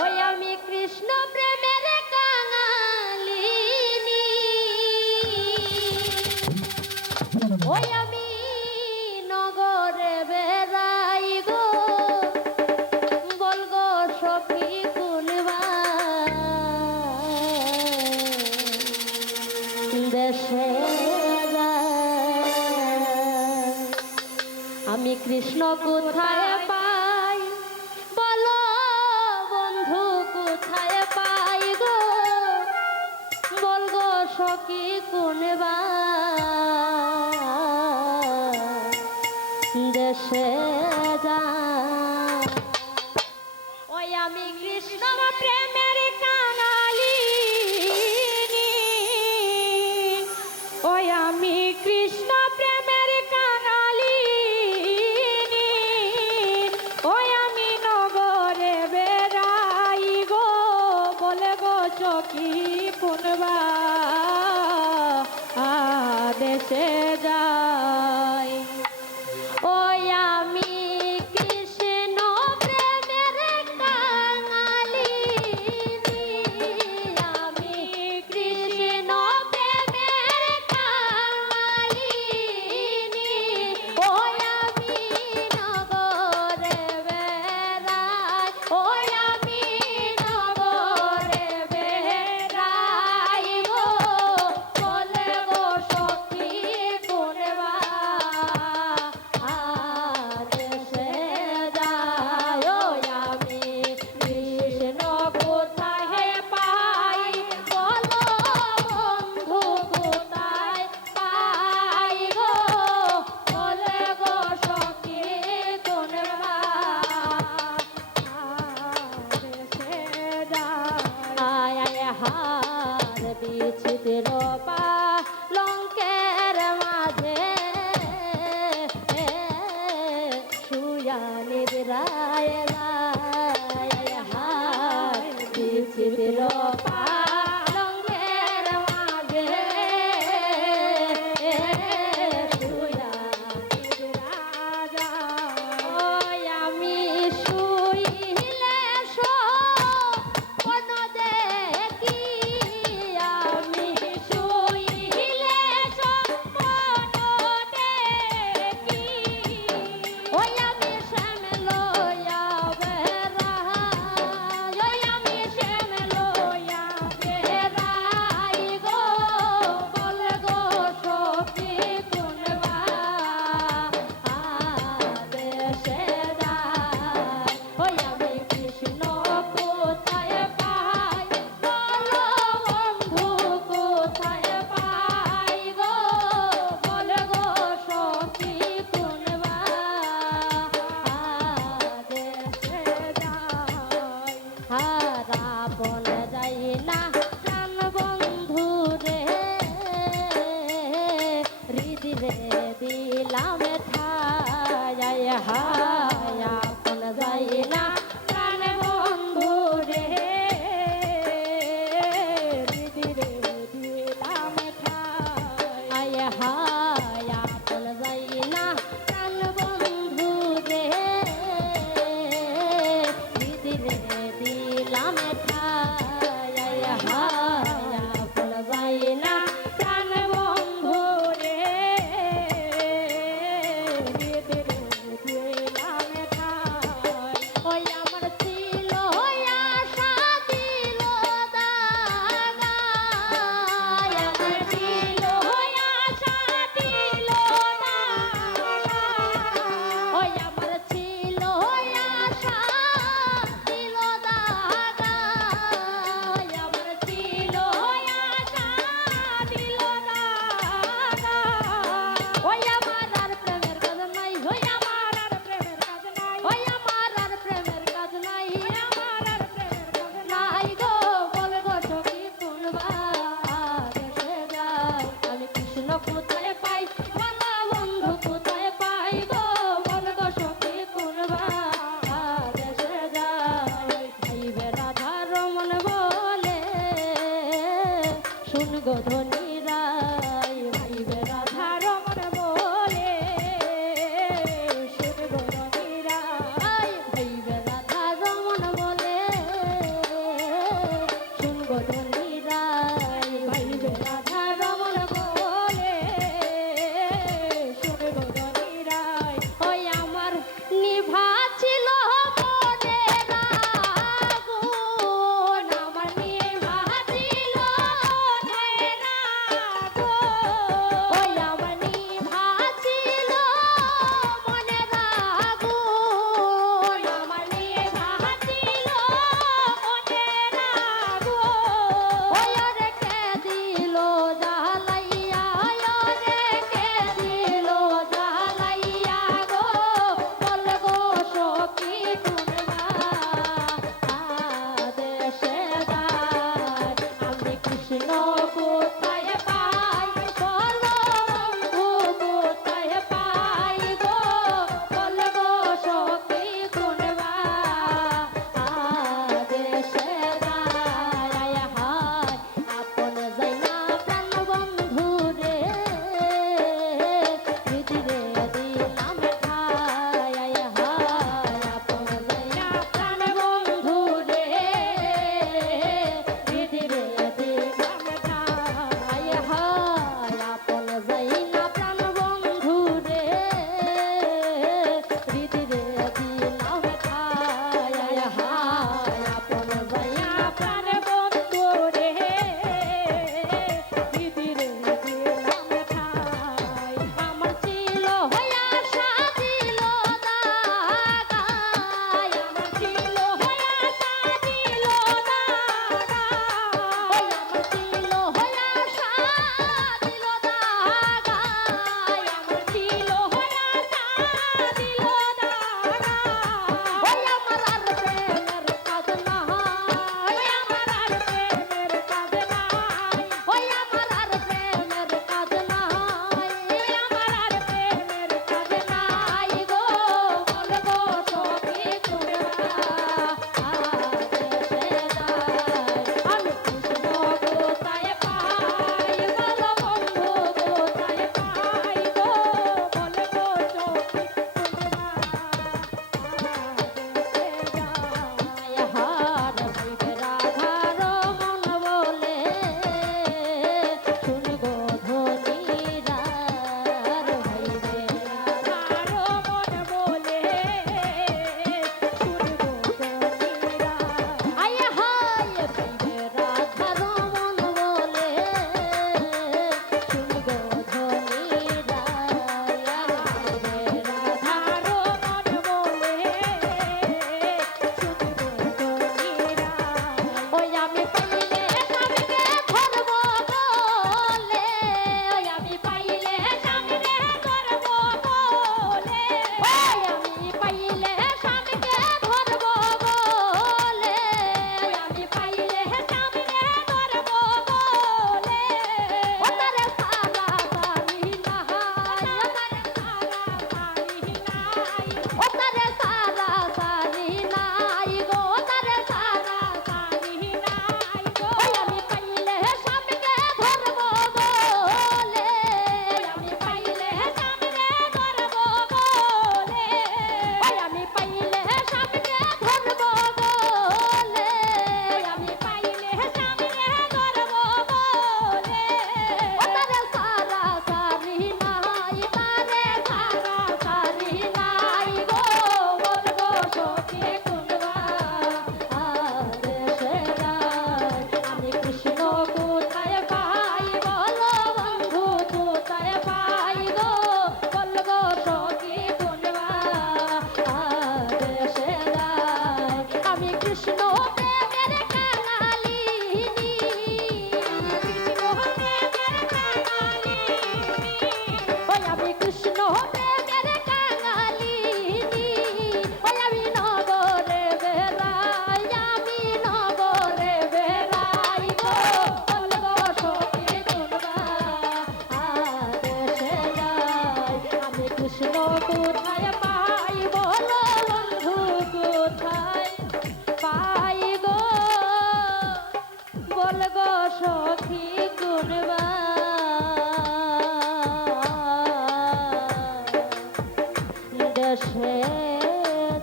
ওই আমি কৃষ্ণ প্রেমের কাঙালিনী, ওই আমি নগরে বেড়াই গো, বলগো সখী কোনবা দেশে আমি কৃষ্ণ কোথায় পাই, বলো বন্ধু কোথায় পাই গো, বলগো সখী কোনবা দেশে যা। ওই আমি কৃষ্ণ প্রেমের কাঙালিনী, ওই আমি কৃষ্ণ প্রেমের কাঙালিনী, ওই আমি নগরে বেড়াই গো, বলে গো চকি কোনবা দেশে যাই। ওই আমি কৃষ্ণ প্রেমের কাঙালিনী, আমি কৃষ্ণ প্রেমের কাঙালিনী, ওই আমি নগরে বেড়াই, ওই আমি নগরে বেড়াই গো, বলে গো সখী কোনবা দেশে যাই। ওই আমি কৃষ্ণ কোথায় পাই, বলো বন্ধু কোথায় পাই গো, বলে গো সখী কোনবা দেশে যাই। হার বিচিত্র পালঙ্কের মাঝে শুয়া নিদ্রায় যায়, হার বিচিত্র পালঙ্কের মাঝে শুয়া নিদ্রায় যায়। ওই আমি শুইলে স্বপ্ন দেখি, আমি শুইলে স্বপ্ন দেখি, ওই আমি শ্যাম লইয়া বেড়াই, ওই আমি শ্যাম লইয়া বেড়াই গো, বলে গো সখী কোনবা দেশে যাই। ওই আমি কৃষ্ণ কোথায় পাই, বলো বন্ধু কোথায় পাই গো, বলে গো সখী কোনবা দেশে যাই। আপন যাই না প্রাণ বন্ধু রে, হৃদয়ে দিলাম ঠাই, হায় আপন যাই না প্রাণ বন্ধু রে, হৃদয়ে দিলাম ঠাই, হায় আপন যাই না প্রাণ বন্ধু রে, হৃদয়ে দিলাম ঠাই, হায় আপন যাই না প্রাণ বন্ধু রে, হৃদয়ে দিলাম ঠাই। ওই আমার ছিল আশা দিল দাগা, আমার ছিল আশা দিল দাগা, ওই আমার ছিল আশা দিল দাগা, ওই আমার ছিল আশা দিল দাগা, ওই আমার আর প্রেমের কাজ নাই, ওই আমার আর প্রেমের কাজ নাই, ওই আমার আর প্রেমের কাজ নাই, আমার আর প্রেমের কাজ নাই গো, বলে গো সখী কোনবা দেশে যাই। আমি কৃষ্ণ কোথায় পাই, বলো বন্ধু কোথায় পাই গো, বলে গো সখী কোনবা দেশে যাই। ভাইবে রাধা রমন বলে শুন গো ধনী রাই, ভাইবে রাধা রমন বলে শুন গো ধনী রাই, ভাইবে রাধা রমন বলে কৃষ্ণ প্রেমের কাঙালিনী কৃষ্ণ প্রেমের কাঙালিনী ওই আমি কৃষ্ণ প্রেমের কাঙালিনী ওই আমি নগরে বেড়াই আমি নগরে বেড়াই গো বলগো সখী শুনবা আদেশে যাই আমি কৃষ্ণ কোথায় পাই বলো বন্ধু কোথায় পাই গো বলগো সখী গুণবা দেশে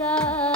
যায়